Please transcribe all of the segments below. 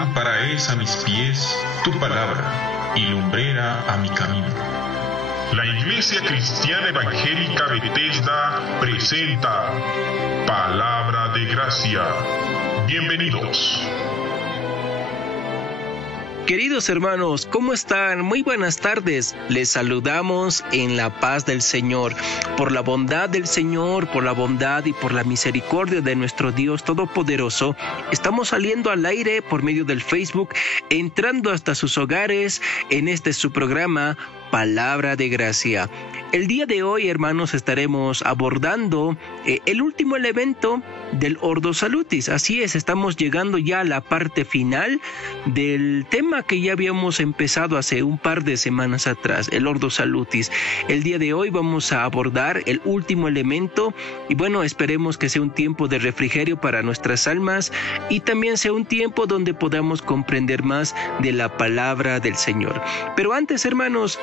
Lámpara es a mis pies tu palabra y lumbrera a mi camino. La Iglesia Cristiana Evangélica Bethesda presenta Palabra de Gracia. Bienvenidos. Queridos hermanos, ¿cómo están? Muy buenas tardes. Les saludamos en la paz del Señor. Por la bondad del Señor, por la bondad y por la misericordia de nuestro Dios Todopoderoso, estamos saliendo al aire por medio del Facebook, entrando hasta sus hogares en su programa Palabra de Gracia. El día de hoy, hermanos, estaremos abordando el último elemento del Ordo Salutis. Así es, estamos llegando ya a la parte final del tema que ya habíamos empezado hace un par de semanas atrás, el Ordo Salutis. El día de hoy vamos a abordar el último elemento y bueno, esperemos que sea un tiempo de refrigerio para nuestras almas y también sea un tiempo donde podamos comprender más de la palabra del Señor. Pero antes, hermanos,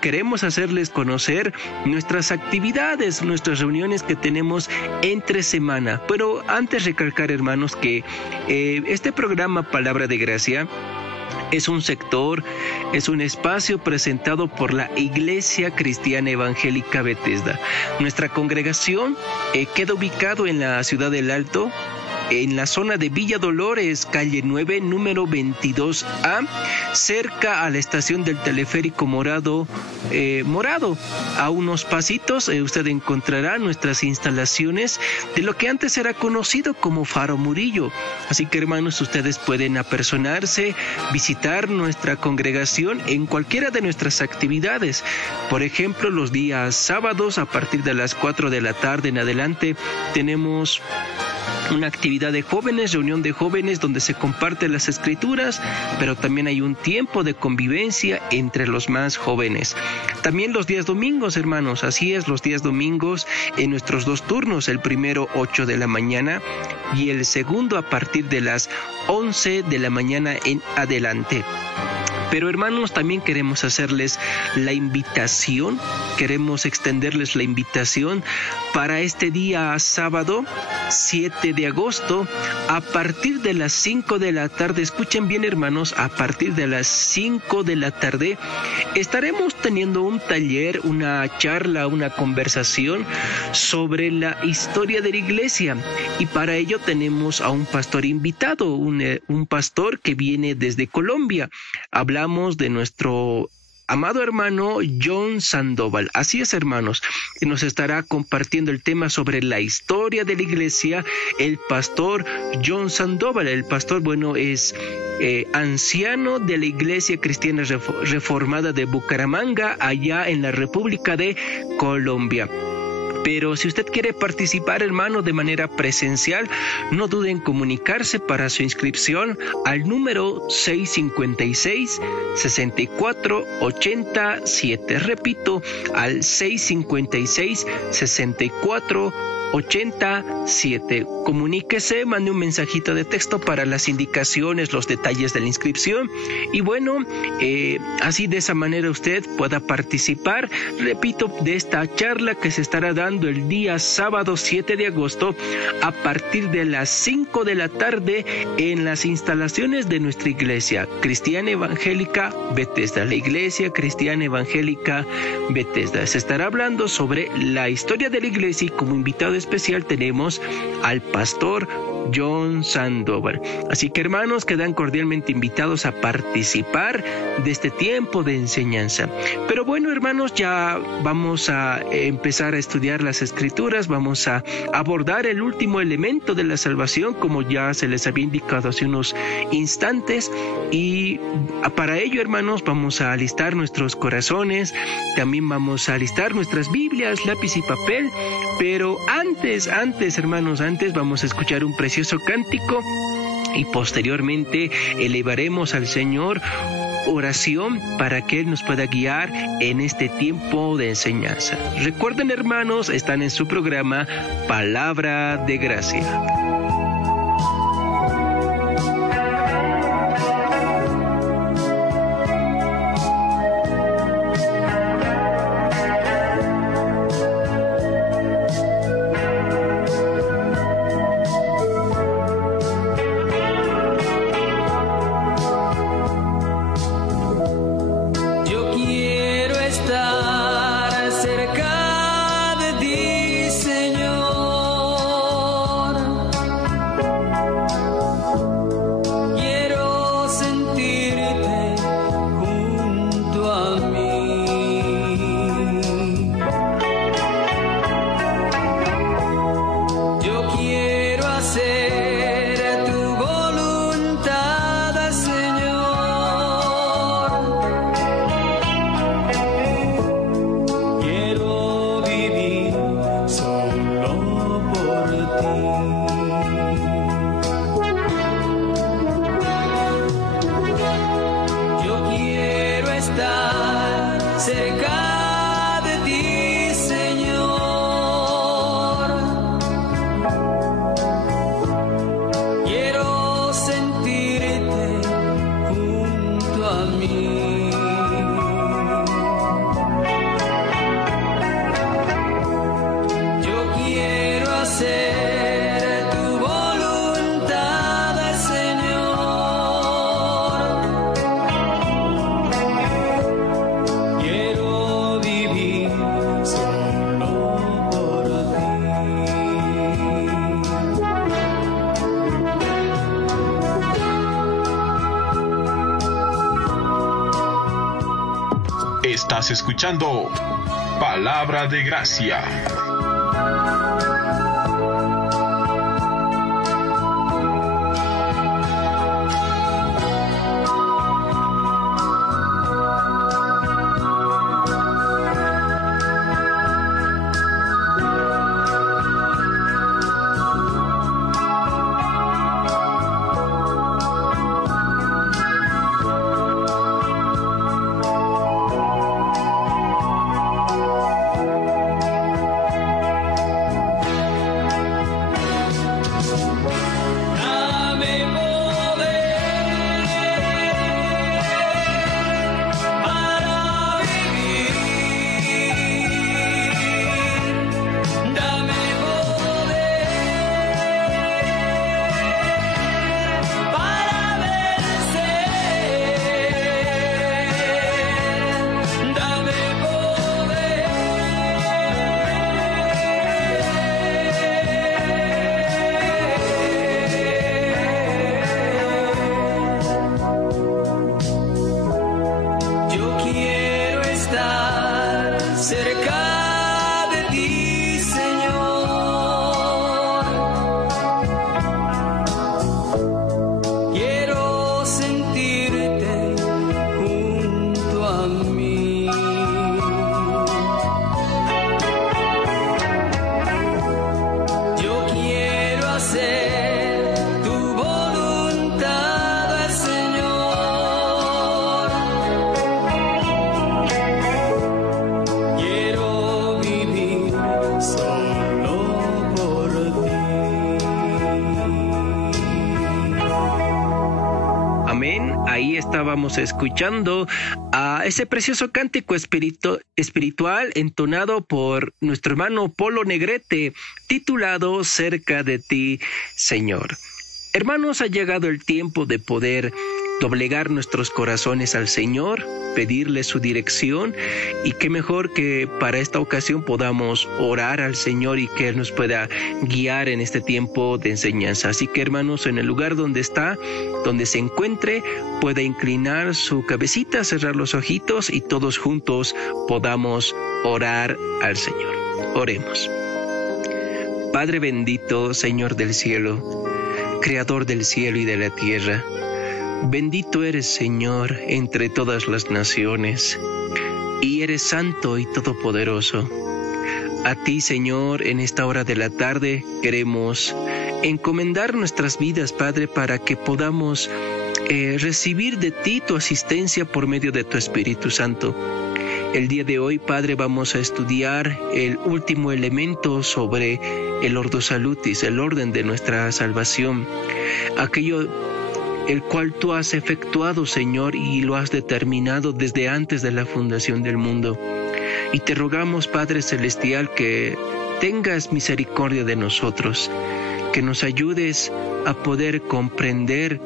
queremos hacerles conocer nuestras actividades, nuestras reuniones que tenemos entre semana. Pero antes recalcar, hermanos, que este programa Palabra de Gracia es un sector, es un espacio presentado por la Iglesia Cristiana Evangélica Bethesda. Nuestra congregación queda ubicado en la ciudad del Alto, en la zona de Villa Dolores, calle 9, número 22A, cerca a la estación del teleférico Morado. A unos pasitos usted encontrará nuestras instalaciones de lo que antes era conocido como Faro Murillo. Así que, hermanos, ustedes pueden apersonarse, visitar nuestra congregación en cualquiera de nuestras actividades. Por ejemplo, los días sábados a partir de las 4 de la tarde en adelante tenemos una actividad de jóvenes, reunión de jóvenes donde se comparten las escrituras, pero también hay un tiempo de convivencia entre los más jóvenes. También los días domingos, hermanos, así es, los días domingos en nuestros dos turnos, el primero 8 de la mañana y el segundo a partir de las 11 de la mañana en adelante. Pero, hermanos, también queremos hacerles la invitación, queremos extenderles la invitación para este día sábado 7 de agosto a partir de las 5 de la tarde. Escuchen bien, hermanos, a partir de las 5 de la tarde estaremos teniendo un taller, una charla, una conversación sobre la historia de la iglesia. Y para ello tenemos a un pastor invitado, un pastor que viene desde Colombia. Hablamos de nuestro amado hermano John Sandoval. Así es, hermanos, nos estará compartiendo el tema sobre la historia de la iglesia el pastor John Sandoval. El pastor, es anciano de la Iglesia Cristiana Reformada de Bucaramanga, allá en la República de Colombia. Pero si usted quiere participar, hermano, de manera presencial, no dude en comunicarse para su inscripción al número 656-6487. Repito, al 656-6487. Comuníquese, mande un mensajito de texto para las indicaciones, los detalles de la inscripción. Y así de esa manera usted pueda participar, repito, de esta charla que se estará dando el día sábado 7 de agosto a partir de las 5 de la tarde en las instalaciones de nuestra Iglesia Cristiana Evangélica Bethesda. La Iglesia Cristiana Evangélica Bethesda. Se estará hablando sobre la historia de la iglesia y como invitado especial tenemos al pastor John Sandoval. Así que, hermanos, quedan cordialmente invitados a participar de este tiempo de enseñanza. Pero bueno, hermanos, ya vamos a empezar a estudiar las escrituras, vamos a abordar el último elemento de la salvación, como ya se les había indicado hace unos instantes, y para ello, hermanos, vamos a alistar nuestros corazones, también vamos a alistar nuestras Biblias, lápiz y papel. Pero antes, hermanos, vamos a escuchar un precioso cántico y posteriormente elevaremos al Señor oración para que Él nos pueda guiar en este tiempo de enseñanza. Recuerden, hermanos, están en su programa Palabra de Gracia. Estás escuchando Palabra de Gracia. Estábamos escuchando a ese precioso cántico espiritual entonado por nuestro hermano Polo Negrete, titulado Cerca de ti, Señor. Hermanos, ha llegado el tiempo de poder doblegar nuestros corazones al Señor, pedirle su dirección, y qué mejor que para esta ocasión podamos orar al Señor y que Él nos pueda guiar en este tiempo de enseñanza. Así que, hermanos, en el lugar donde está, donde se encuentre, puede inclinar su cabecita, cerrar los ojitos y todos juntos podamos orar al Señor. Oremos. Padre bendito, Señor del cielo, Creador del cielo y de la tierra, bendito eres, Señor, entre todas las naciones, y eres santo y todopoderoso. A ti, Señor, en esta hora de la tarde queremos encomendar nuestras vidas, Padre, para que podamos recibir de ti tu asistencia por medio de tu Espíritu Santo. El día de hoy, Padre, vamos a estudiar el último elemento sobre el Ordo Salutis, el orden de nuestra salvación, aquello el cual tú has efectuado, Señor, y lo has determinado desde antes de la fundación del mundo. Y te rogamos, Padre Celestial, que tengas misericordia de nosotros, que nos ayudes a poder comprender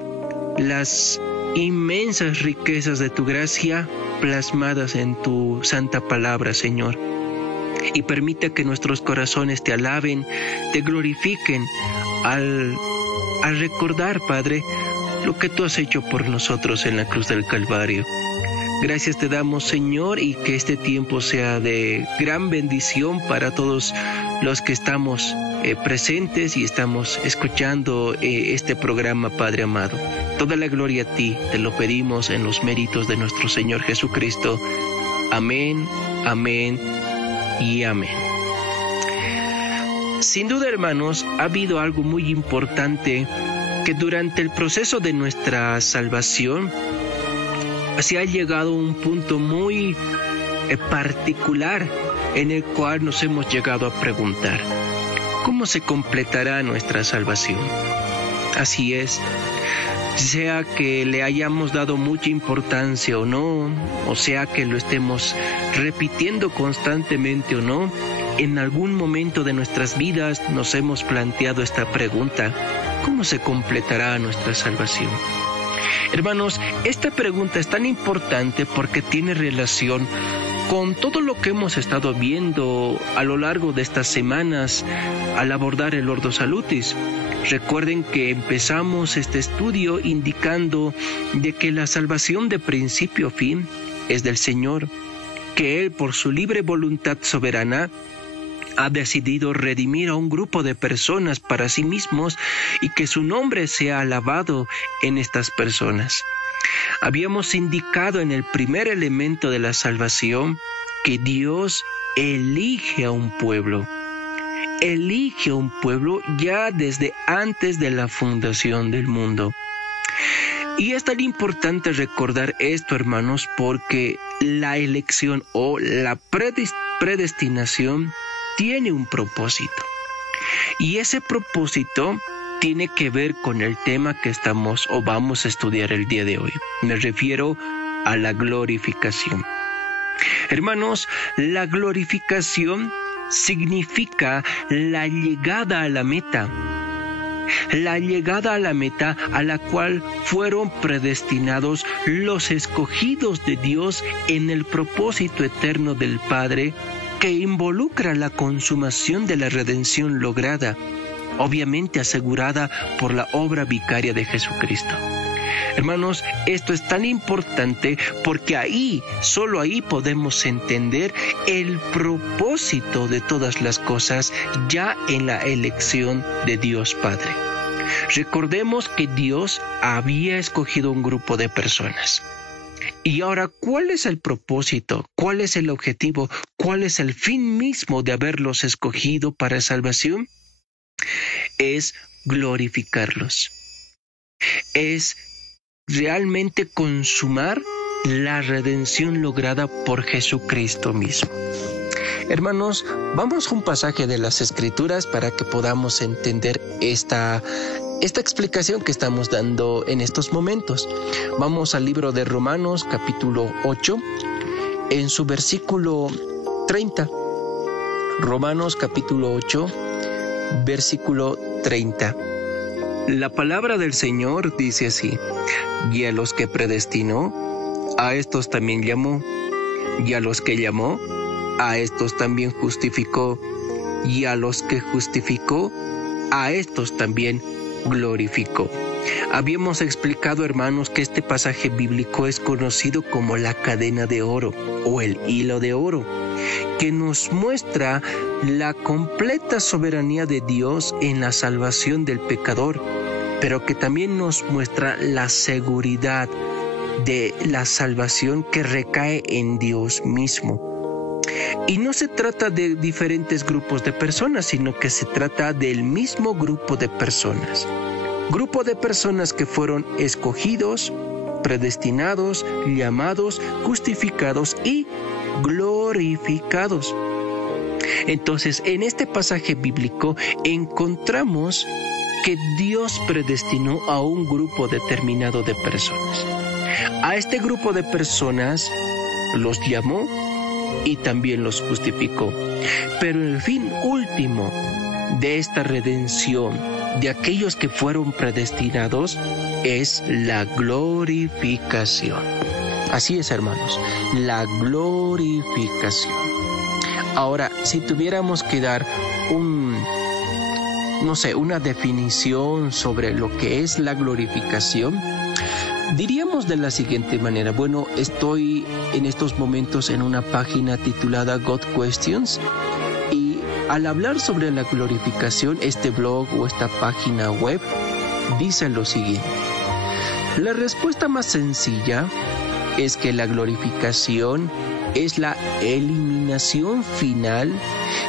las inmensas riquezas de tu gracia plasmadas en tu santa palabra, Señor. Y permita que nuestros corazones te alaben, te glorifiquen al recordar, Padre, lo que tú has hecho por nosotros en la cruz del Calvario. Gracias te damos, Señor, y que este tiempo sea de gran bendición para todos los que estamos presentes y estamos escuchando este programa, Padre amado. Toda la gloria a ti te lo pedimos en los méritos de nuestro Señor Jesucristo. Amén, amén y amén. Sin duda, hermanos, ha habido algo muy importante que durante el proceso de nuestra salvación se ha llegado a un punto muy particular en el cual nos hemos llegado a preguntar: ¿cómo se completará nuestra salvación? Así es, sea que le hayamos dado mucha importancia o no, o sea que lo estemos repitiendo constantemente o no, en algún momento de nuestras vidas nos hemos planteado esta pregunta: ¿cómo se completará nuestra salvación? Hermanos, esta pregunta es tan importante porque tiene relación con todo lo que hemos estado viendo a lo largo de estas semanas al abordar el Ordo Salutis. Recuerden que empezamos este estudio indicando de que la salvación de principio a fin es del Señor, que Él, por su libre voluntad soberana, ha decidido redimir a un grupo de personas para sí mismos y que su nombre sea alabado en estas personas. Habíamos indicado en el primer elemento de la salvación que Dios elige a un pueblo. Elige a un pueblo ya desde antes de la fundación del mundo. Y es tan importante recordar esto, hermanos, porque la elección o la predestinación tiene un propósito. Y ese propósito tiene que ver con el tema que vamos a estudiar el día de hoy. Me refiero a la glorificación. Hermanos, la glorificación significa la llegada a la meta. La llegada a la meta a la cual fueron predestinados los escogidos de Dios en el propósito eterno del Padre, que involucra la consumación de la redención lograda, obviamente asegurada por la obra vicaria de Jesucristo. Hermanos, esto es tan importante porque solo ahí podemos entender el propósito de todas las cosas ya en la elección de Dios Padre. Recordemos que Dios había escogido un grupo de personas. Y ahora, ¿cuál es el propósito? ¿Cuál es el objetivo? ¿Cuál es el fin mismo de haberlos escogido para salvación? Es glorificarlos. Es realmente consumar la redención lograda por Jesucristo mismo. Hermanos, vamos a un pasaje de las Escrituras para que podamos entender esta explicación que estamos dando en estos momentos. Vamos al libro de Romanos, capítulo 8, en su versículo 30. Romanos, capítulo 8, versículo 30. La palabra del Señor dice así: y a los que predestinó, a estos también llamó, y a los que llamó, a estos también justificó, y a los que justificó, a estos también glorificó. Habíamos explicado, hermanos, que este pasaje bíblico es conocido como la cadena de oro o el hilo de oro, que nos muestra la completa soberanía de Dios en la salvación del pecador, pero que también nos muestra la seguridad de la salvación que recae en Dios mismo. Y no se trata de diferentes grupos de personas, sino que se trata del mismo grupo de personas. Grupo de personas que fueron escogidos, predestinados, llamados, justificados y glorificados. Entonces, en este pasaje bíblico encontramos que Dios predestinó a un grupo determinado de personas. A este grupo de personas los llamó y también los justificó. Pero el fin último de esta redención de aquellos que fueron predestinados es la glorificación. Así es, hermanos, la glorificación. Ahora, si tuviéramos que dar una definición sobre lo que es la glorificación, diríamos de la siguiente manera. Bueno, estoy en estos momentos en una página titulada God Questions, y al hablar sobre la glorificación, este blog o esta página web dice lo siguiente: la respuesta más sencilla es que la glorificación es la eliminación final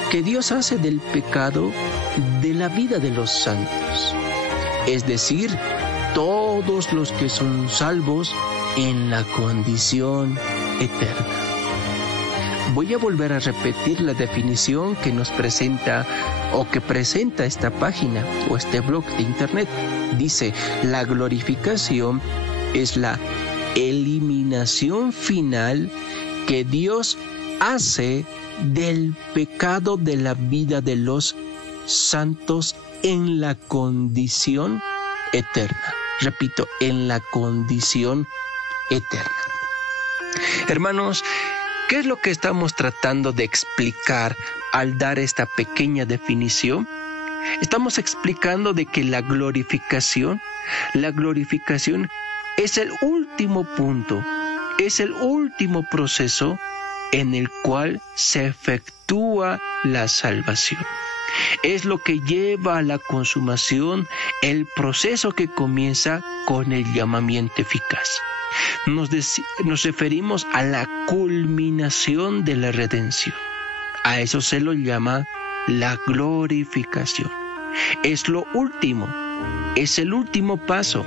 que Dios hace del pecado de la vida de los santos, es decir, todos los que son salvos en la condición eterna. Voy a volver a repetir la definición que nos presenta o que presenta esta página o este blog de internet. Dice: la glorificación es la eliminación final que Dios hace del pecado de la vida de los santos en la condición eterna. Repito, en la condición eterna. Hermanos, ¿qué es lo que estamos tratando de explicar al dar esta pequeña definición? Estamos explicando de que la glorificación es el último punto, es el último proceso en el cual se efectúa la salvación. Es lo que lleva a la consumación el proceso que comienza con el llamamiento eficaz. Nos referimos a la culminación de la redención. A eso se lo llama la glorificación. Es lo último, es el último paso.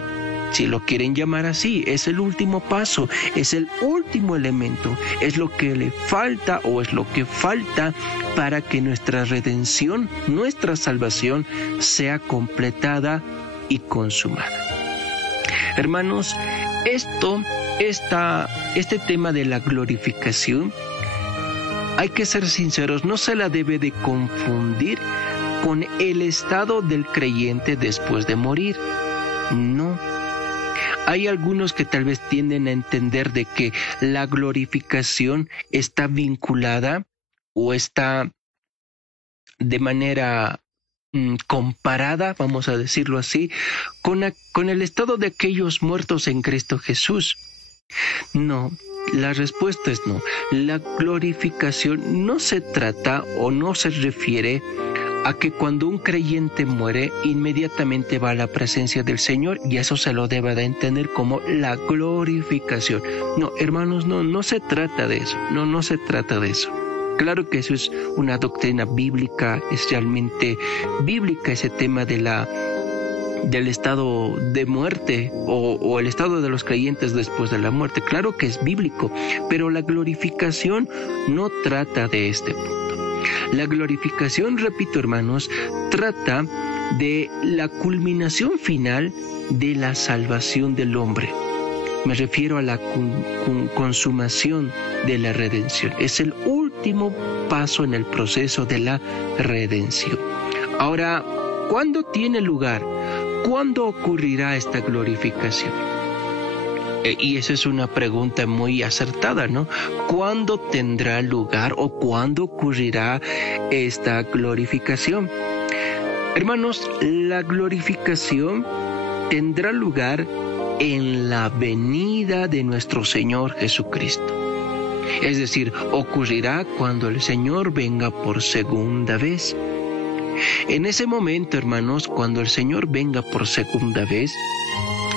Si lo quieren llamar así, es el último paso, es el último elemento, es lo que le falta o es lo que falta para que nuestra redención, nuestra salvación sea completada y consumada. Hermanos, este tema de la glorificación, hay que ser sinceros, no se la debe de confundir con el estado del creyente después de morir. No. Hay algunos que tal vez tienden a entender de que la glorificación está vinculada o está de manera comparada, vamos a decirlo así, con el estado de aquellos muertos en Cristo Jesús. No, la respuesta es no. La glorificación no se trata o no se refiere a que cuando un creyente muere, inmediatamente va a la presencia del Señor, y eso se lo debe de entender como la glorificación. No, hermanos, no se trata de eso. No se trata de eso. Claro que eso es una doctrina bíblica, es realmente bíblica ese tema del estado de muerte o el estado de los creyentes después de la muerte. Claro que es bíblico, pero la glorificación no trata de este punto. La glorificación, repito hermanos, trata de la culminación final de la salvación del hombre. Me refiero a la consumación de la redención. Es el último paso en el proceso de la redención. Ahora, ¿cuándo tiene lugar? ¿Cuándo ocurrirá esta glorificación? Y esa es una pregunta muy acertada, ¿no? ¿Cuándo tendrá lugar o cuándo ocurrirá esta glorificación? Hermanos, la glorificación tendrá lugar en la venida de nuestro Señor Jesucristo. Es decir, ocurrirá cuando el Señor venga por segunda vez. En ese momento, hermanos, cuando el Señor venga por segunda vez,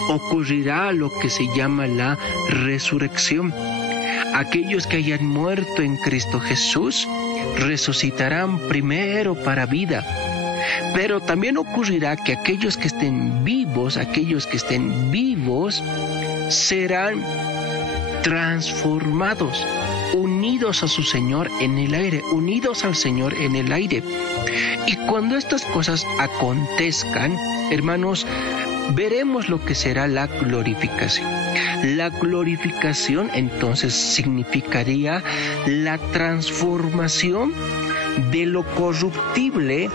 ocurrirá lo que se llama la resurrección. Aquellos que hayan muerto en Cristo Jesús resucitarán primero para vida. Pero también ocurrirá que aquellos que estén vivos serán transformados, unidos a su Señor en el aire, unidos al Señor en el aire. Y cuando estas cosas acontezcan, hermanos, veremos lo que será la glorificación. La glorificación entonces significaría la transformación de lo corruptible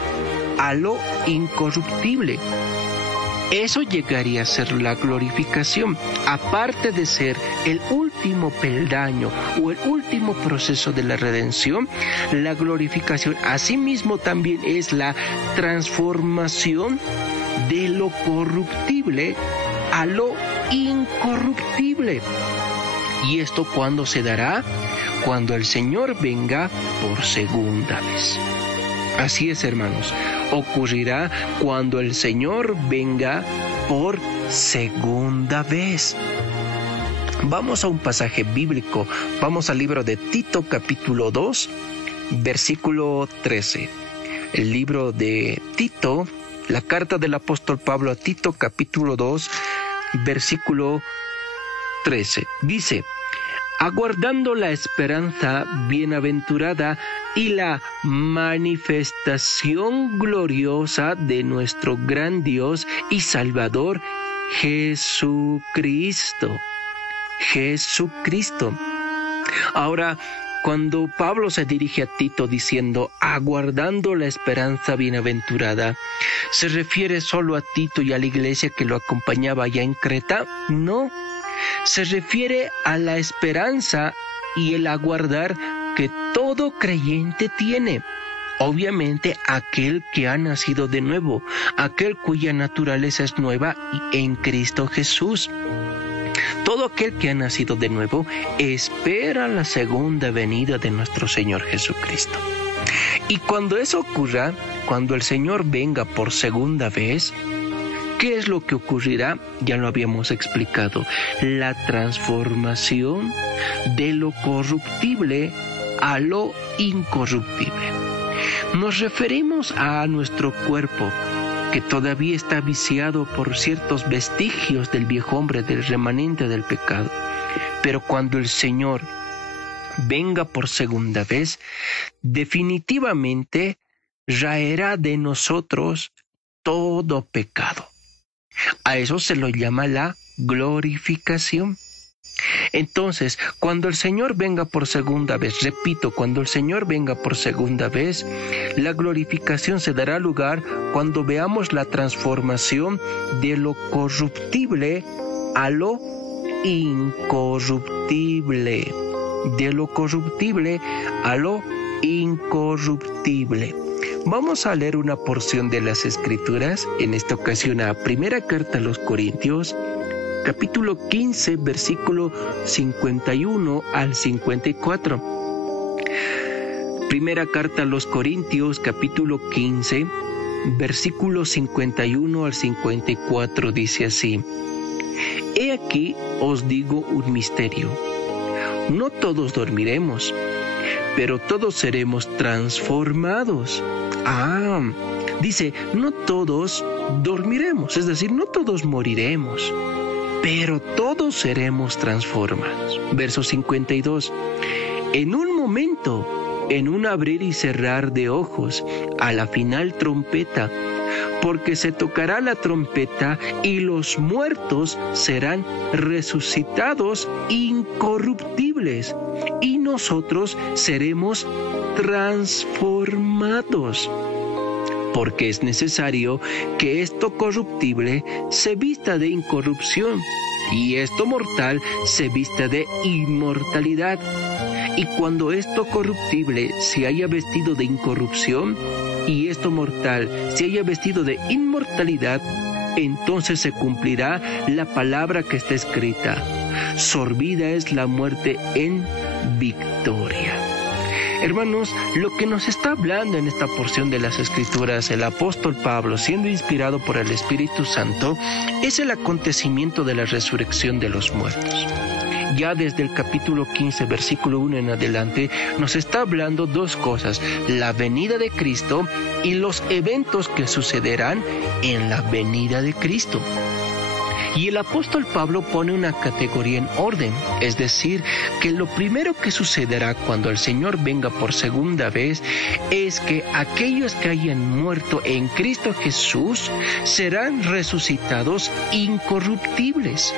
a lo incorruptible. Eso llegaría a ser la glorificación, aparte de ser el último peldaño o el último proceso de la redención. La glorificación asimismo también es la transformación de lo corruptible a lo incorruptible. ¿Y esto cuándo se dará? Cuando el Señor venga por segunda vez. Así es, hermanos, ocurrirá cuando el Señor venga por segunda vez. Vamos a un pasaje bíblico, vamos al libro de Tito capítulo 2, versículo 13. El libro de Tito, la carta del apóstol Pablo a Tito capítulo 2, versículo 13. Dice: aguardando la esperanza bienaventurada y la manifestación gloriosa de nuestro gran Dios y Salvador, Jesucristo. Jesucristo. Ahora, cuando Pablo se dirige a Tito diciendo aguardando la esperanza bienaventurada, ¿se refiere solo a Tito y a la iglesia que lo acompañaba allá en Creta? No. Se refiere a la esperanza y el aguardar que todo creyente tiene. Obviamente aquel que ha nacido de nuevo, aquel cuya naturaleza es nueva en Cristo Jesús. Todo aquel que ha nacido de nuevo espera la segunda venida de nuestro Señor Jesucristo. Y cuando eso ocurra, cuando el Señor venga por segunda vez, ¿qué es lo que ocurrirá? Ya lo habíamos explicado. La transformación de lo corruptible a lo incorruptible. Nos referimos a nuestro cuerpo, que todavía está viciado por ciertos vestigios del viejo hombre, del remanente del pecado. Pero cuando el Señor venga por segunda vez, definitivamente raerá de nosotros todo pecado. A eso se lo llama la glorificación. Entonces, cuando el Señor venga por segunda vez, repito, cuando el Señor venga por segunda vez, la glorificación se dará lugar cuando veamos la transformación de lo corruptible a lo incorruptible. De lo corruptible a lo incorruptible. Vamos a leer una porción de las Escrituras, en esta ocasión a Primera Carta a los Corintios, capítulo 15, versículo 51 al 54. Primera Carta a los Corintios, capítulo 15, versículo 51 al 54, dice así: He aquí os digo un misterio. No todos dormiremos, pero todos seremos transformados. Dice, no todos dormiremos, es decir, no todos moriremos, pero todos seremos transformados. Verso 52. En un momento, en un abrir y cerrar de ojos, a la final trompeta, porque se tocará la trompeta y los muertos serán resucitados incorruptibles y nosotros seremos transformados. Porque es necesario que esto corruptible se vista de incorrupción y esto mortal se vista de inmortalidad. Y cuando esto corruptible se haya vestido de incorrupción y esto mortal se haya vestido de inmortalidad, entonces se cumplirá la palabra que está escrita: sorbida es la muerte en victoria. Hermanos, lo que nos está hablando en esta porción de las Escrituras el apóstol Pablo, siendo inspirado por el Espíritu Santo, es el acontecimiento de la resurrección de los muertos. Ya desde el capítulo 15, versículo 1 en adelante, nos está hablando dos cosas: la venida de Cristo y los eventos que sucederán en la venida de Cristo. Y el apóstol Pablo pone una categoría en orden, es decir, que lo primero que sucederá cuando el Señor venga por segunda vez es que aquellos que hayan muerto en Cristo Jesús serán resucitados incorruptibles.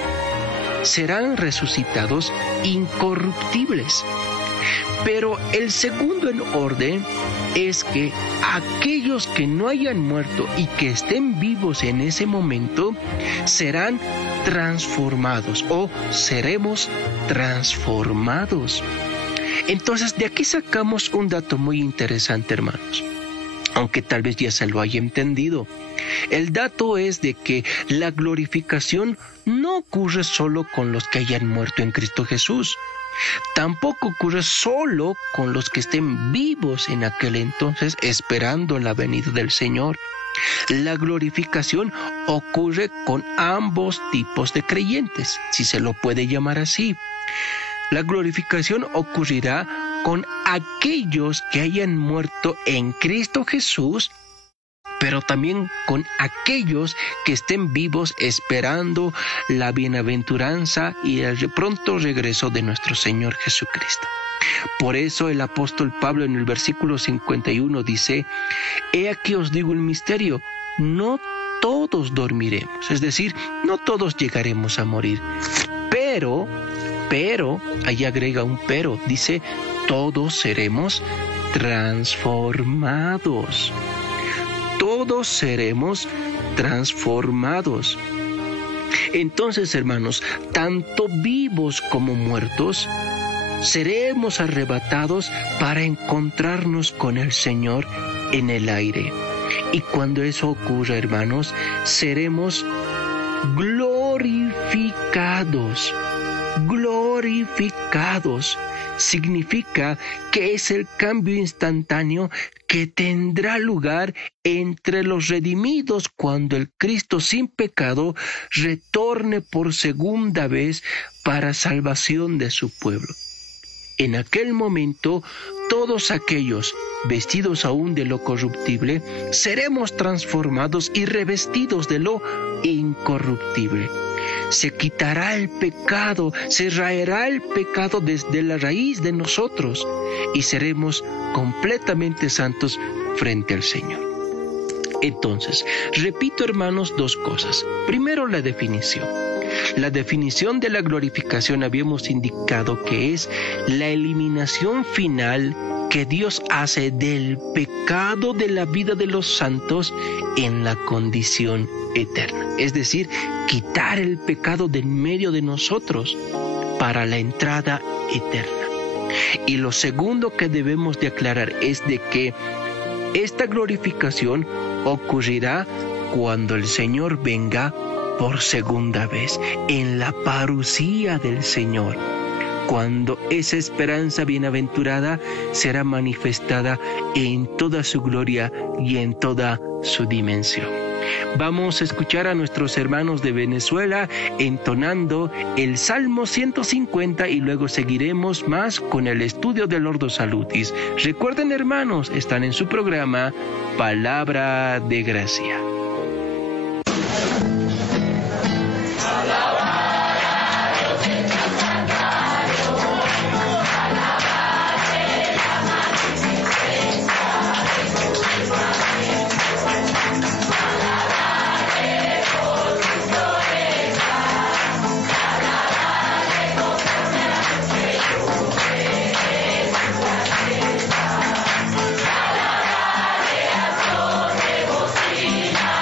Serán resucitados incorruptibles. Pero el segundo en orden es que aquellos que no hayan muerto y que estén vivos en ese momento serán transformados o seremos transformados. Entonces, de aquí sacamos un dato muy interesante, hermanos, aunque tal vez ya se lo haya entendido. El dato es de que la glorificación no ocurre solo con los que hayan muerto en Cristo Jesús. Tampoco ocurre solo con los que estén vivos en aquel entonces esperando la venida del Señor. La glorificación ocurre con ambos tipos de creyentes, si se lo puede llamar así. La glorificación ocurrirá con aquellos que hayan muerto en Cristo Jesús, pero también con aquellos que estén vivos esperando la bienaventuranza y el pronto regreso de nuestro Señor Jesucristo. Por eso el apóstol Pablo en el versículo 51 dice: He aquí os digo un misterio, no todos dormiremos, es decir, no todos llegaremos a morir, pero, ahí agrega un pero, dice, todos seremos transformados. Todos seremos transformados. Entonces, hermanos, tanto vivos como muertos, seremos arrebatados para encontrarnos con el Señor en el aire. Y cuando eso ocurra, hermanos, seremos glorificados. glorificados. Significa que es el cambio instantáneo que tendrá lugar entre los redimidos cuando el Cristo sin pecado retorne por segunda vez para salvación de su pueblo. En aquel momento, todos aquellos vestidos aún de lo corruptible, seremos transformados y revestidos de lo incorruptible. Se quitará el pecado, se raerá el pecado desde la raíz de nosotros y seremos completamente santos frente al Señor. Entonces, repito, hermanos, dos cosas. Primero, la definición. La definición de la glorificación habíamos indicado que es la eliminación final que Dios hace del pecado de la vida de los santos en la condición eterna. Es decir, quitar el pecado de en medio de nosotros para la entrada eterna. Y lo segundo que debemos de aclarar es de que esta glorificación ocurrirá cuando el Señor venga por segunda vez, en la parusía del Señor, cuando esa esperanza bienaventurada será manifestada en toda su gloria y en toda su dimensión. Vamos a escuchar a nuestros hermanos de Venezuela entonando el Salmo 150 y luego seguiremos más con el estudio del Ordo Salutis. Recuerden, hermanos, están en su programa Palabra de Gracia. Cocina.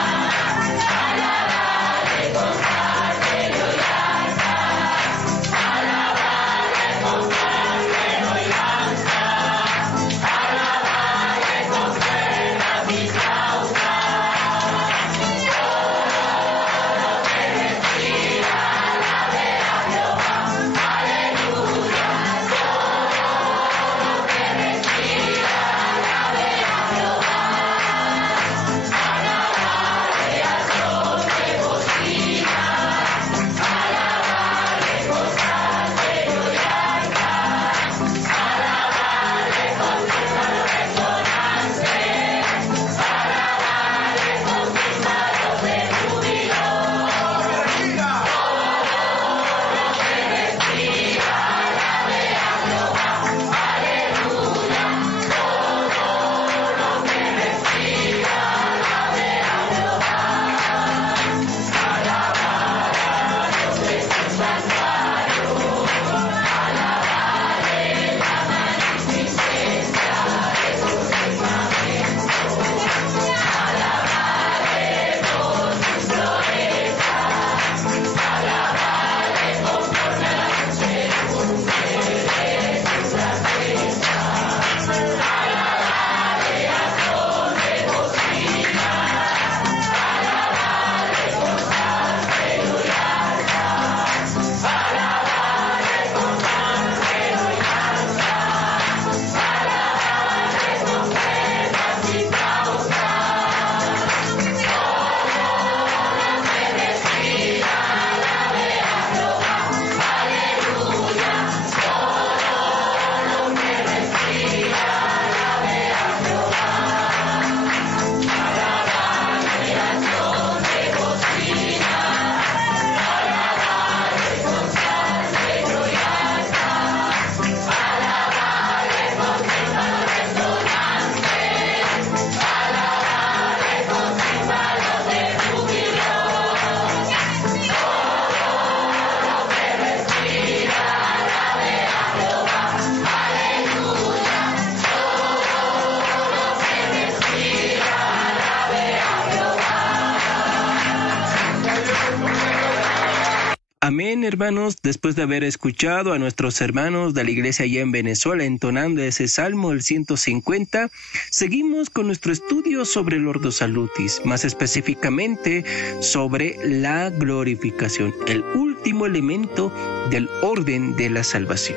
Bien, hermanos, después de haber escuchado a nuestros hermanos de la iglesia allá en Venezuela entonando ese salmo, el 150, seguimos con nuestro estudio sobre el Ordo Salutis, más específicamente sobre la glorificación, el último elemento del orden de la salvación.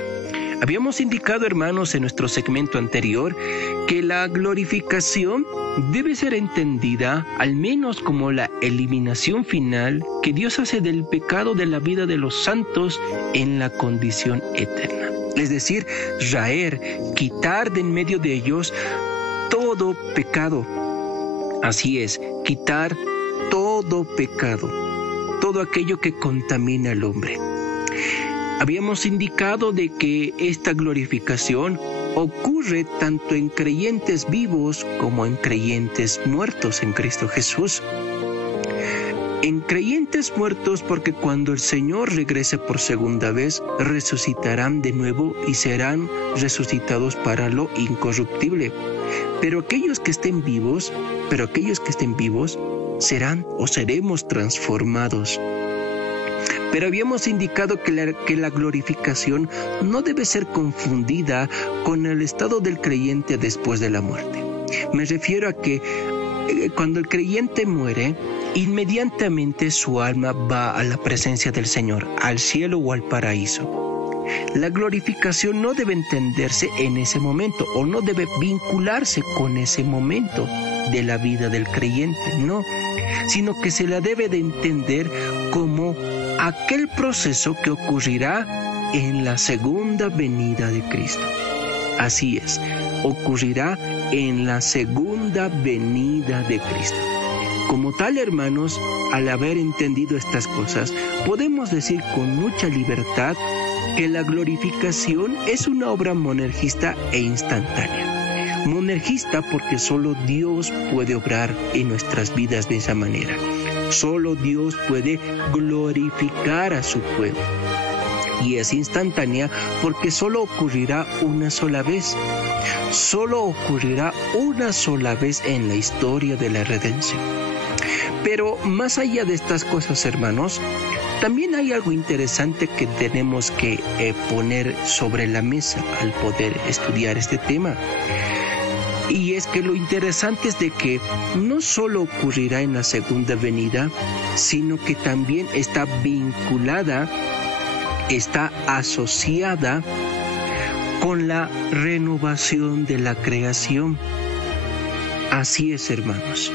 Habíamos indicado, hermanos, en nuestro segmento anterior, que la glorificación debe ser entendida al menos como la eliminación final que Dios hace del pecado de la vida de los santos en la condición eterna. Es decir, raer, quitar de en medio de ellos todo pecado. Así es, quitar todo pecado, todo aquello que contamina al hombre. Habíamos indicado de que esta glorificación ocurre tanto en creyentes vivos como en creyentes muertos en Cristo Jesús. En creyentes muertos porque cuando el Señor regrese por segunda vez, resucitarán de nuevo y serán resucitados para lo incorruptible. Pero aquellos que estén vivos serán o seremos transformados. Pero habíamos indicado que la glorificación no debe ser confundida con el estado del creyente después de la muerte. Me refiero a que cuando el creyente muere, inmediatamente su alma va a la presencia del Señor, al cielo o al paraíso. La glorificación no debe entenderse en ese momento o no debe vincularse con ese momento de la vida del creyente, no, sino que se la debe de entender como aquel proceso que ocurrirá en la segunda venida de Cristo. Así es, ocurrirá en la segunda venida de Cristo. Como tal, hermanos, al haber entendido estas cosas, podemos decir con mucha libertad que la glorificación es una obra monergista e instantánea. Monergista porque solo Dios puede obrar en nuestras vidas de esa manera. Solo Dios puede glorificar a su pueblo. Y es instantánea porque solo ocurrirá una sola vez. Solo ocurrirá una sola vez en la historia de la redención. Pero más allá de estas cosas, hermanos, también hay algo interesante que tenemos que poner sobre la mesa al poder estudiar este tema. Y es que lo interesante es de que no solo ocurrirá en la segunda venida, sino que también está vinculada, está asociada con la renovación de la creación. Así es, hermanos.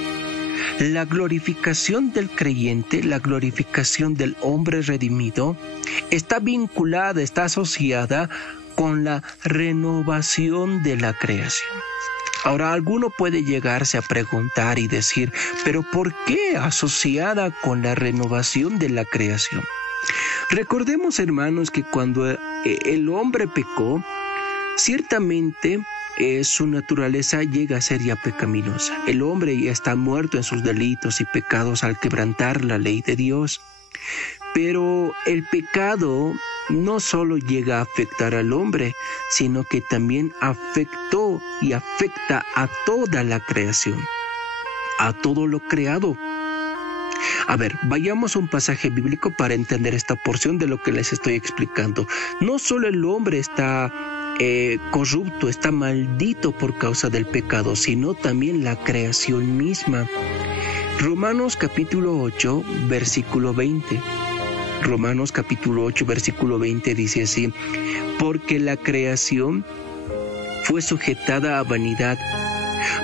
La glorificación del creyente, la glorificación del hombre redimido, está vinculada, está asociada con la renovación de la creación. Ahora, alguno puede llegarse a preguntar y decir, ¿pero por qué asociada con la renovación de la creación? Recordemos, hermanos, que cuando el hombre pecó, ciertamente su naturaleza llega a ser ya pecaminosa. El hombre ya está muerto en sus delitos y pecados al quebrantar la ley de Dios. Pero el pecado no solo llega a afectar al hombre, sino que también afectó y afecta a toda la creación, a todo lo creado. A ver, vayamos a un pasaje bíblico para entender esta porción de lo que les estoy explicando. No solo el hombre está corrupto, está maldito por causa del pecado, sino también la creación misma. Romanos capítulo 8, versículo 20. Romanos capítulo 8, versículo 20 dice así: porque la creación fue sujetada a vanidad,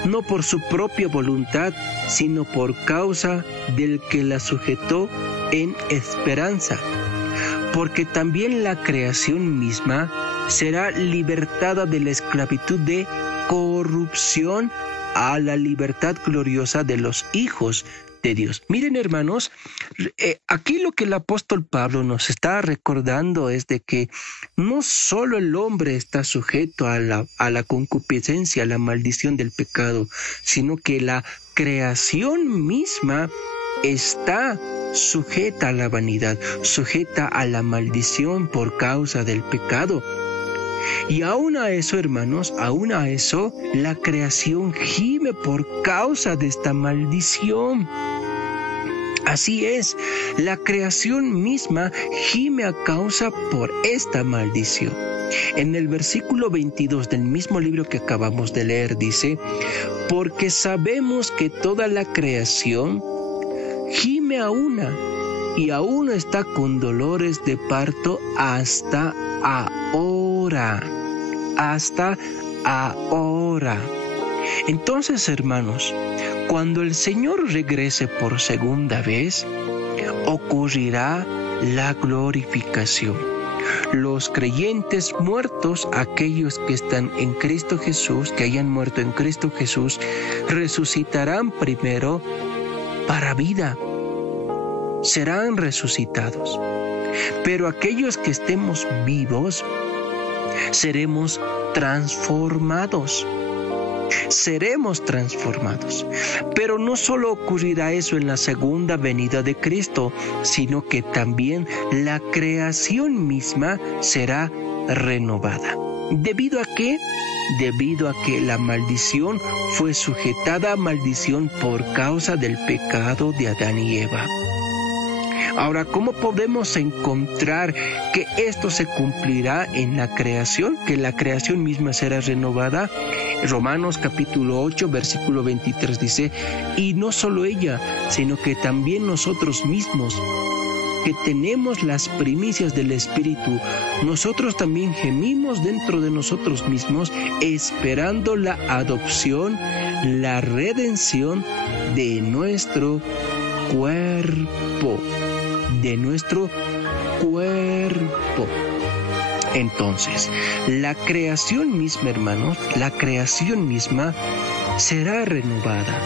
no por su propia voluntad, sino por causa del que la sujetó en esperanza. Porque también la creación misma será libertada de la esclavitud de corrupción a la libertad gloriosa de los hijos de Dios. Miren, hermanos, aquí lo que el apóstol Pablo nos está recordando es de que no solo el hombre está sujeto a la concupiscencia, a la maldición del pecado, sino que la creación misma está sujeta a la vanidad, sujeta a la maldición por causa del pecado. Y aún a eso, hermanos, aún a eso, la creación gime por causa de esta maldición. Así es, la creación misma gime a causa por esta maldición. En el versículo 22 del mismo libro que acabamos de leer dice, porque sabemos que toda la creación gime a una y aún está con dolores de parto hasta ahora. Hasta ahora. Entonces, hermanos, cuando el Señor regrese por segunda vez, ocurrirá la glorificación. Los creyentes muertos, aquellos que están en Cristo Jesús, que hayan muerto en Cristo Jesús, resucitarán primero para vida. Serán resucitados. Pero aquellos que estemos vivos, seremos transformados. Seremos transformados. Pero no solo ocurrirá eso en la segunda venida de Cristo, sino que también la creación misma será renovada. ¿Debido a qué? Debido a que la maldición fue sujetada a maldición por causa del pecado de Adán y Eva. Ahora, ¿cómo podemos encontrar que esto se cumplirá en la creación? Que la creación misma será renovada. Romanos capítulo 8, versículo 23 dice, y no solo ella, sino que también nosotros mismos, que tenemos las primicias del Espíritu, nosotros también gemimos dentro de nosotros mismos, esperando la adopción, la redención de nuestro cuerpo. De nuestro cuerpo. Entonces, la creación misma, hermanos, la creación misma será renovada.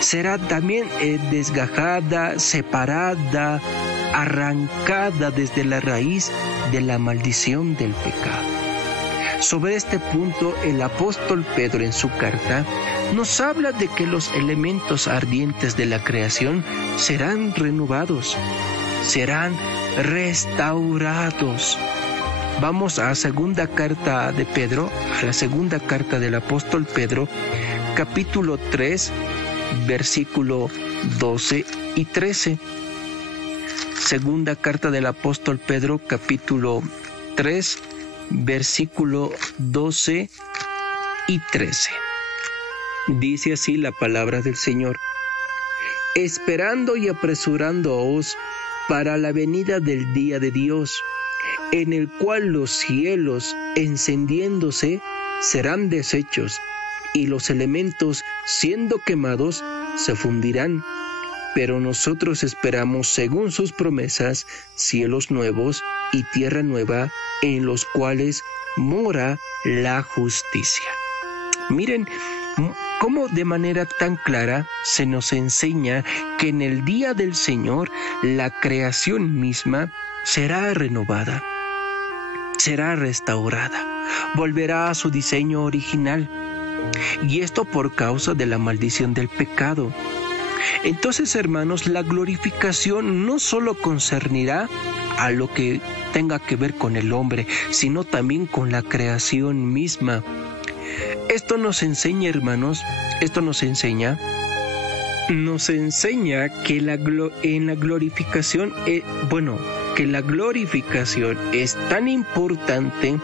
Será también desgajada, separada, arrancada desde la raíz de la maldición del pecado. Sobre este punto, el apóstol Pedro en su carta nos habla de que los elementos ardientes de la creación serán renovados, serán restaurados. Vamos a la segunda carta de Pedro, a la segunda carta del apóstol Pedro, capítulo 3, versículo 12 y 13. Segunda carta del apóstol Pedro, capítulo 3, versículo 12 y 13. Dice así la palabra del Señor: esperando y apresurándoos para la venida del día de Dios, en el cual los cielos, encendiéndose, serán deshechos, y los elementos, siendo quemados, se fundirán. Pero nosotros esperamos, según sus promesas, cielos nuevos y tierra nueva, en los cuales mora la justicia. Miren cómo de manera tan clara se nos enseña que en el día del Señor la creación misma será renovada, será restaurada, volverá a su diseño original. Y esto por causa de la maldición del pecado. Entonces, hermanos, la glorificación no solo concernirá a lo que tenga que ver con el hombre, sino también con la creación misma. Esto nos enseña, hermanos, que la glorificación es tan importante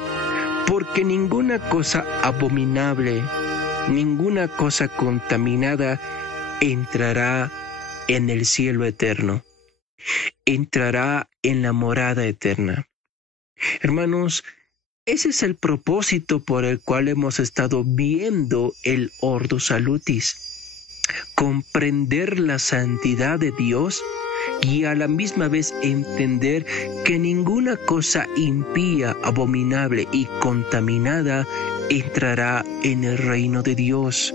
porque ninguna cosa abominable, ninguna cosa contaminada entrará en el cielo eterno, entrará en la morada eterna. Hermanos, ese es el propósito por el cual hemos estado viendo el Ordo Salutis. Comprender la santidad de Dios y a la misma vez entender que ninguna cosa impía, abominable y contaminada entrará en el reino de Dios.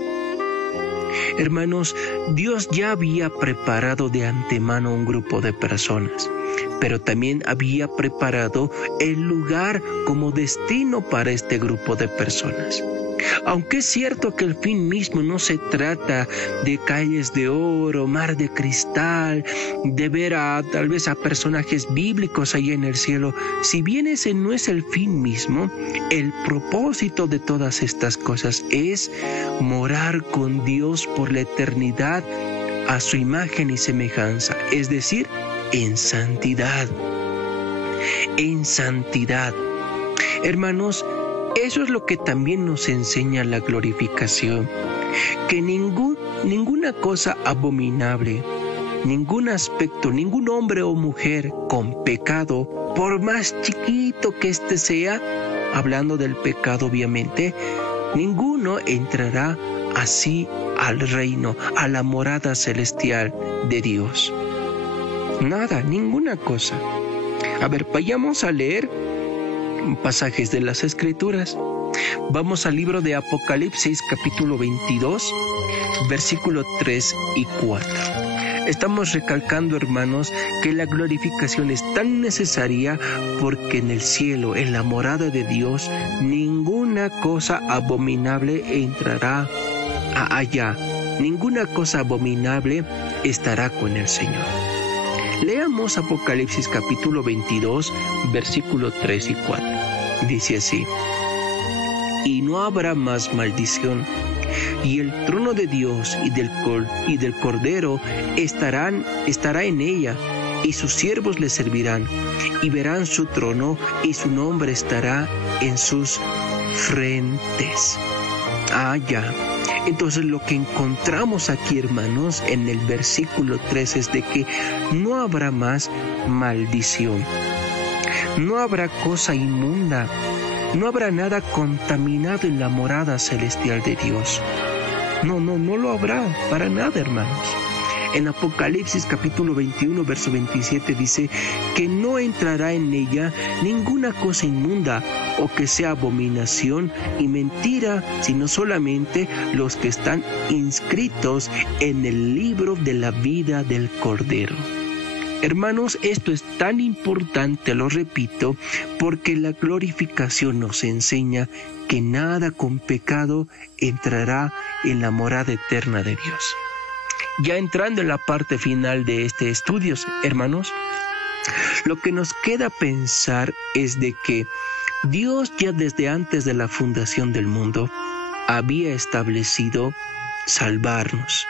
Hermanos, Dios ya había preparado de antemano un grupo de personas, pero también había preparado el lugar como destino para este grupo de personas. Aunque es cierto que el fin mismo no se trata de calles de oro, mar de cristal, de ver tal vez a personajes bíblicos allá en el cielo, si bien ese no es el fin mismo, el propósito de todas estas cosas es morar con Dios por la eternidad a su imagen y semejanza, es decir, en santidad. En santidad. Hermanos, eso es lo que también nos enseña la glorificación, que ninguna cosa abominable, ningún aspecto, ningún hombre o mujer con pecado, por más chiquito que éste sea, hablando del pecado obviamente, ninguno entrará así al reino, a la morada celestial de Dios. Nada, ninguna cosa. A ver, vayamos a leer pasajes de las Escrituras. Vamos al libro de Apocalipsis, capítulo 22, versículos 3 y 4. Estamos recalcando, hermanos, que la glorificación es tan necesaria porque en el cielo, en la morada de Dios, ninguna cosa abominable entrará allá. Ninguna cosa abominable estará con el Señor. Leamos Apocalipsis capítulo 22, versículos 3 y 4. Dice así: y no habrá más maldición, y el trono de Dios y del Cordero estará en ella, y sus siervos le servirán, y verán su trono, y su nombre estará en sus frentes. Ya. Entonces lo que encontramos aquí, hermanos, en el versículo 3 es de que no habrá más maldición. No habrá cosa inmunda. No habrá nada contaminado en la morada celestial de Dios. No lo habrá para nada, hermanos. En Apocalipsis capítulo 21, verso 27 dice que no entrará en ella ninguna cosa inmunda o que sea abominación y mentira, sino solamente los que están inscritos en el libro de la vida del Cordero. Hermanos, esto es tan importante, lo repito, porque la glorificación nos enseña que nada con pecado entrará en la morada eterna de Dios. Ya entrando en la parte final de este estudio, hermanos, lo que nos queda pensar es de que Dios ya desde antes de la fundación del mundo había establecido salvarnos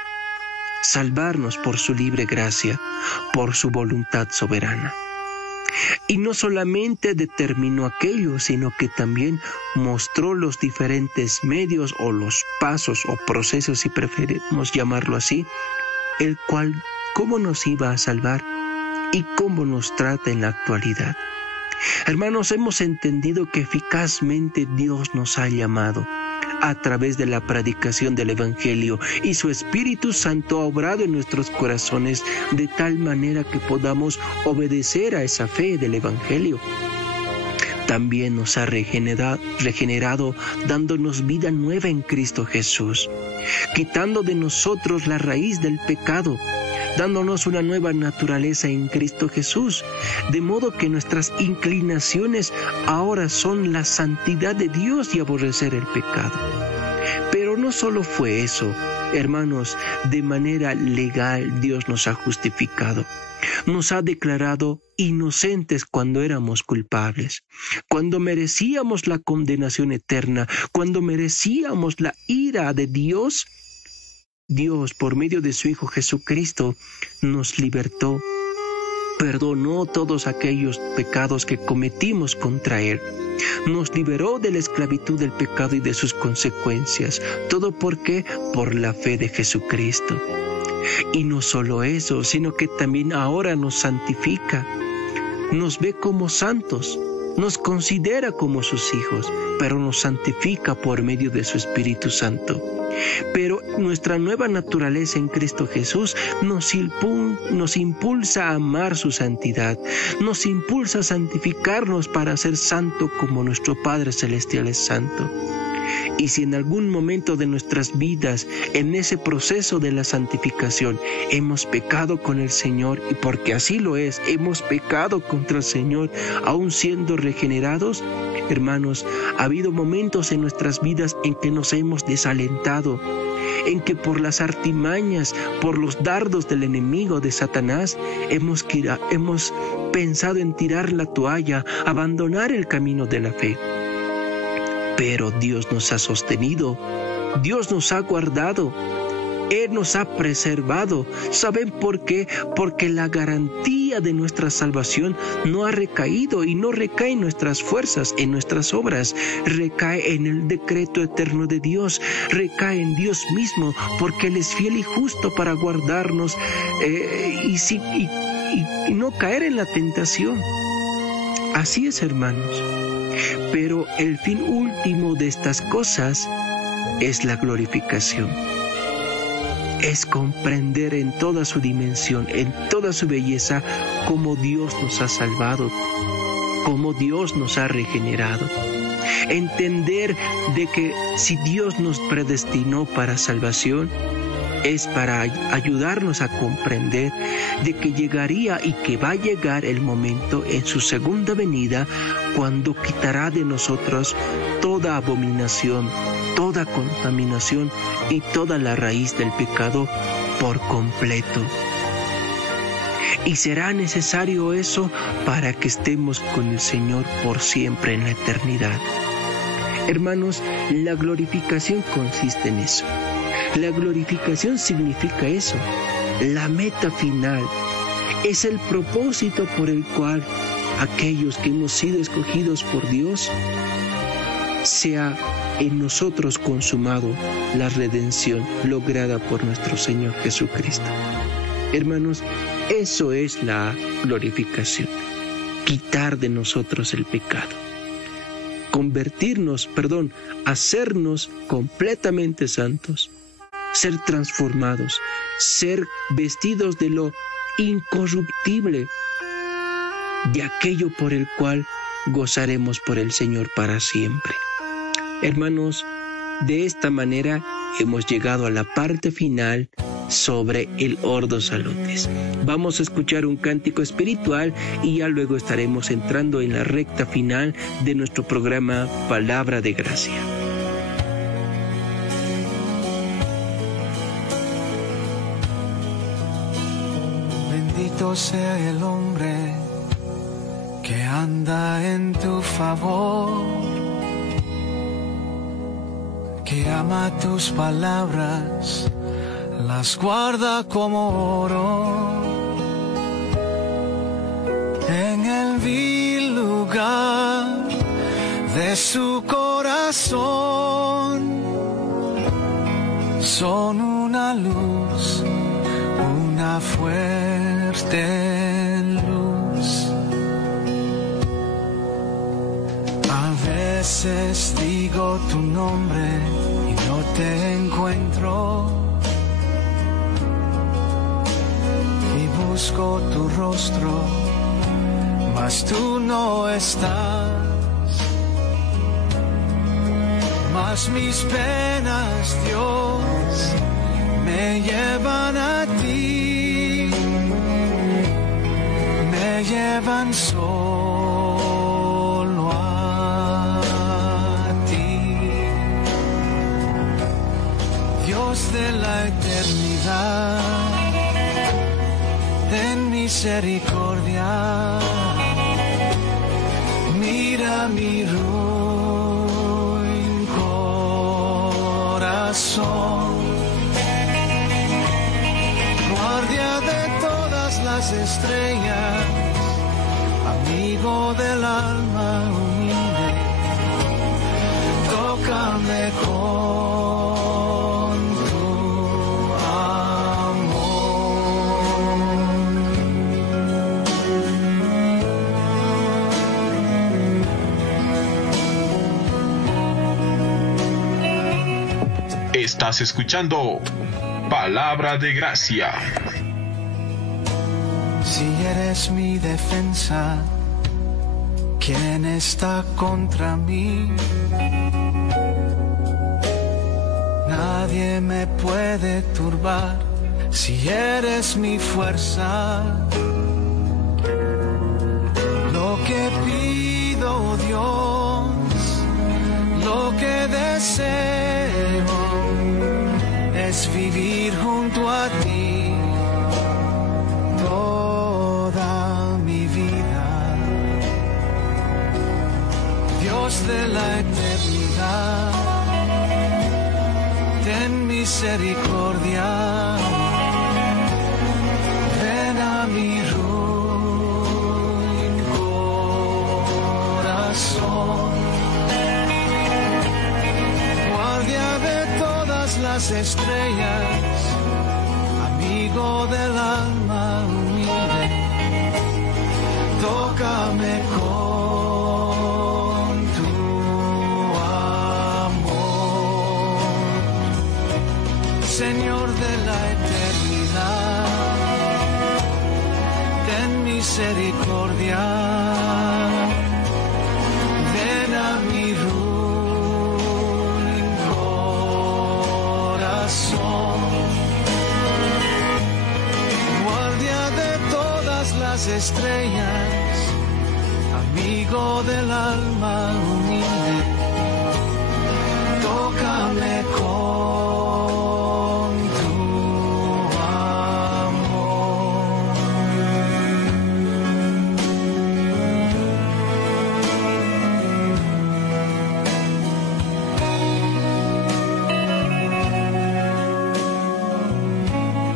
por su libre gracia, por su voluntad soberana. Y no solamente determinó aquello, sino que también mostró los diferentes medios o los pasos o procesos, si preferimos llamarlo así, el cual cómo nos iba a salvar y cómo nos trata en la actualidad. Hermanos, hemos entendido que eficazmente Dios nos ha llamado a través de la predicación del Evangelio, y su Espíritu Santo ha obrado en nuestros corazones de tal manera que podamos obedecer a esa fe del Evangelio. También nos ha regenerado, dándonos vida nueva en Cristo Jesús, quitando de nosotros la raíz del pecado, dándonos una nueva naturaleza en Cristo Jesús, de modo que nuestras inclinaciones ahora son la santidad de Dios y aborrecer el pecado. Pero no solo fue eso, hermanos, de manera legal Dios nos ha justificado. Nos ha declarado inocentes cuando éramos culpables, cuando merecíamos la condenación eterna, cuando merecíamos la ira de Dios. Dios, por medio de su Hijo Jesucristo, nos libertó, perdonó todos aquellos pecados que cometimos contra Él. Nos liberó de la esclavitud del pecado y de sus consecuencias. ¿Todo por qué? Por la fe de Jesucristo. Y no solo eso, sino que también ahora nos santifica. Nos ve como santos, nos considera como sus hijos, pero nos santifica por medio de su Espíritu Santo. Pero nuestra nueva naturaleza en Cristo Jesús nos impulsa a amar su santidad, nos impulsa a santificarnos para ser santo como nuestro Padre Celestial es santo. Y si en algún momento de nuestras vidas, en ese proceso de la santificación, hemos pecado con el Señor, y porque así lo es, hemos pecado contra el Señor, aún siendo regenerados, hermanos, ha habido momentos en nuestras vidas en que nos hemos desalentado, en que por las artimañas, por los dardos del enemigo de Satanás, hemos pensado en tirar la toalla, abandonar el camino de la fe. Pero Dios nos ha sostenido, Dios nos ha guardado, Él nos ha preservado. ¿Saben por qué? Porque la garantía de nuestra salvación no ha recaído y no recae en nuestras fuerzas, en nuestras obras. Recae en el decreto eterno de Dios. Recae en Dios mismo, porque Él es fiel y justo para guardarnos y no caer en la tentación. Así es, hermanos. Pero el fin último de estas cosas es la glorificación. Es comprender en toda su dimensión, en toda su belleza, cómo Dios nos ha salvado, cómo Dios nos ha regenerado. Entender de que si Dios nos predestinó para salvación, es para ayudarnos a comprender de que llegaría y que va a llegar el momento en su segunda venida cuando quitará de nosotros toda abominación, toda contaminación y toda la raíz del pecado por completo. Y será necesario eso para que estemos con el Señor por siempre en la eternidad. Hermanos, la glorificación consiste en eso. La glorificación significa eso, la meta final. Es el propósito por el cual aquellos que hemos sido escogidos por Dios, sea en nosotros consumado la redención lograda por nuestro Señor Jesucristo. Hermanos, eso es la glorificación, quitar de nosotros el pecado. Hacernos completamente santos, ser transformados, ser vestidos de lo incorruptible, de aquello por el cual gozaremos por el Señor para siempre. Hermanos, de esta manera hemos llegado a la parte final sobre el Ordo Salutis. Vamos a escuchar un cántico espiritual y ya luego estaremos entrando en la recta final de nuestro programa Palabra de Gracia. Bendito sea el hombre que anda en tu favor, que ama tus palabras, las guarda como oro. En el vil lugar de su corazón son una luz, una fuerte luz. A veces digo tu nombre y no te encuentro, y busco tu rostro, mas tú no estás. Mas mis penas, Dios, me llevan a ti, me llevan solo a ti. Dios de la eternidad, ten misericordia, mira mi ruin corazón. Guardia de todas las estrellas, amigo del alma humilde, tócame con tu amor. Estás escuchando Palabra de Gracia. Si eres mi defensa, ¿quién está contra mí? Nadie me puede turbar. Si eres mi fuerza, lo que pido, Dios, lo que deseo es vivir junto a ti toda mi vida. Dios de la eternidad, ten ten misericordia, ven a mi ruin corazón, guardia de todas las estrellas, amigo del alma humilde, tócame con tu amor, Señor de la eternidad, ten misericordia, ven a mi ruin corazón, guardia de todas las estrellas, amigo del alma humilde, tócame con tu amor.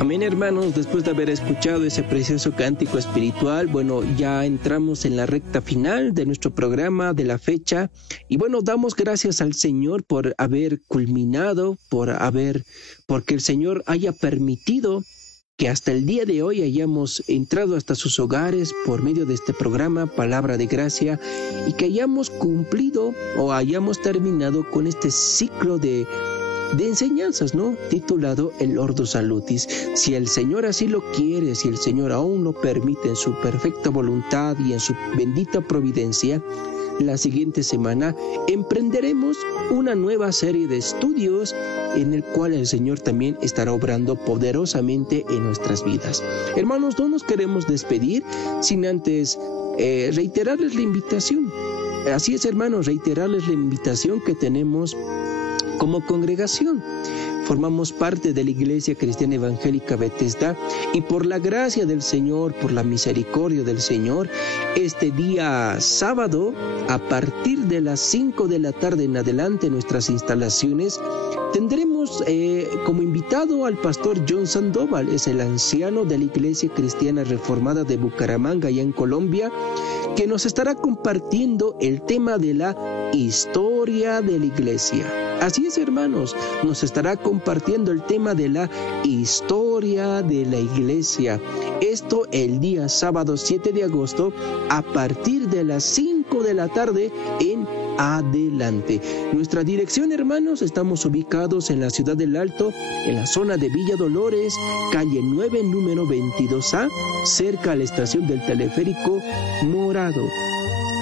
Amén, hermanos, después de haber escuchado ese precioso cántico espiritual, bueno, ya entramos en la recta final de nuestro programa, de la fecha, y bueno, damos gracias al Señor por haber culminado, porque el Señor haya permitido que hasta el día de hoy hayamos entrado hasta sus hogares por medio de este programa, Palabra de Gracia, y que hayamos cumplido o hayamos terminado con este ciclo de enseñanzas, ¿no? Titulado El Ordo Salutis. Si el Señor así lo quiere, si el Señor aún lo permite en su perfecta voluntad y en su bendita providencia, la siguiente semana emprenderemos una nueva serie de estudios en el cual el Señor también estará obrando poderosamente en nuestras vidas. Hermanos, no nos queremos despedir sin antes reiterarles la invitación. Así es, hermanos, reiterarles la invitación que tenemos como congregación. Formamos parte de la Iglesia Cristiana Evangélica Bethesda y por la gracia del Señor, por la misericordia del Señor, este día sábado, a partir de las 5 de la tarde en adelante en nuestras instalaciones, tendremos como invitado al pastor John Sandoval, es el anciano de la Iglesia Cristiana Reformada de Bucaramanga, allá en Colombia, que nos estará compartiendo el tema de la historia de la Iglesia. Así es, hermanos, nos estará compartiendo el tema de la historia de la Iglesia. Esto el día sábado 7 de agosto a partir de las 5 de la tarde en adelante. Nuestra dirección, hermanos, estamos ubicados en la ciudad del Alto, en la zona de Villa Dolores, calle 9, número 22A, cerca a la estación del teleférico Morado.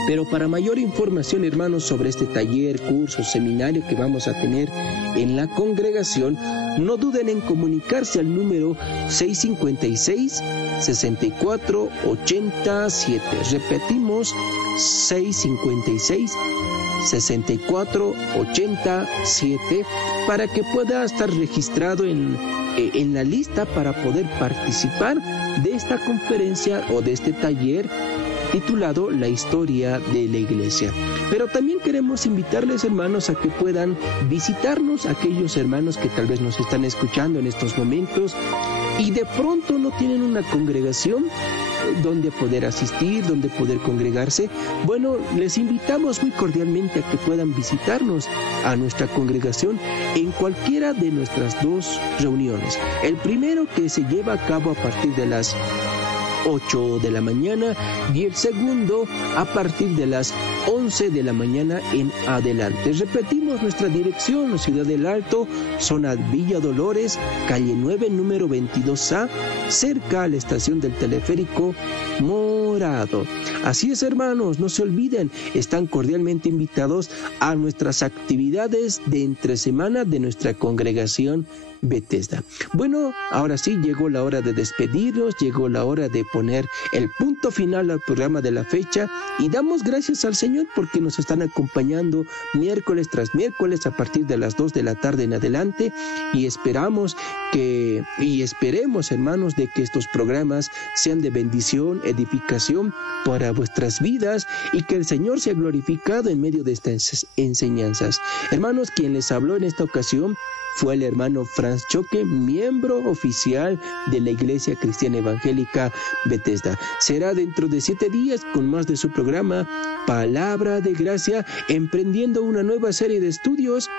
Pero para mayor información, hermanos, sobre este taller, curso, seminario que vamos a tener en la congregación, no duden en comunicarse al número 656-6487. Repetimos, 656-6487, para que pueda estar registrado en la lista para poder participar de esta conferencia o de este taller titulado La Historia de la Iglesia. Pero también queremos invitarles, hermanos, a que puedan visitarnos, aquellos hermanos que tal vez nos están escuchando en estos momentos y de pronto no tienen una congregación donde poder asistir, donde poder congregarse. Bueno, les invitamos muy cordialmente a que puedan visitarnos a nuestra congregación en cualquiera de nuestras dos reuniones. El primero, que se lleva a cabo a partir de las 8 de la mañana, y el segundo a partir de las 11 de la mañana en adelante. Repetimos nuestra dirección: Ciudad del Alto, zona Villa Dolores, calle 9, número 22A, cerca a la estación del teleférico Morado. Así es, hermanos, no se olviden, están cordialmente invitados a nuestras actividades de entre semana de nuestra congregación Bethesda. Bueno, ahora sí llegó la hora de despedirnos, llegó la hora de poner el punto final al programa de la fecha, y damos gracias al Señor porque nos están acompañando miércoles tras miércoles a partir de las 2 de la tarde en adelante, y esperemos, hermanos, de que estos programas sean de bendición, edificación para vuestras vidas, y que el Señor sea glorificado en medio de estas enseñanzas. Hermanos, quien les habló en esta ocasión fue el hermano Franz Choque, miembro oficial de la Iglesia Cristiana Evangélica Bethesda. Será dentro de 7 días con más de su programa Palabra de Gracia, emprendiendo una nueva serie de estudios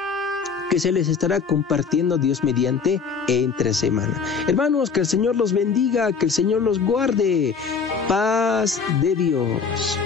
que se les estará compartiendo Dios mediante entre semana. Hermanos, que el Señor los bendiga, que el Señor los guarde. Paz de Dios.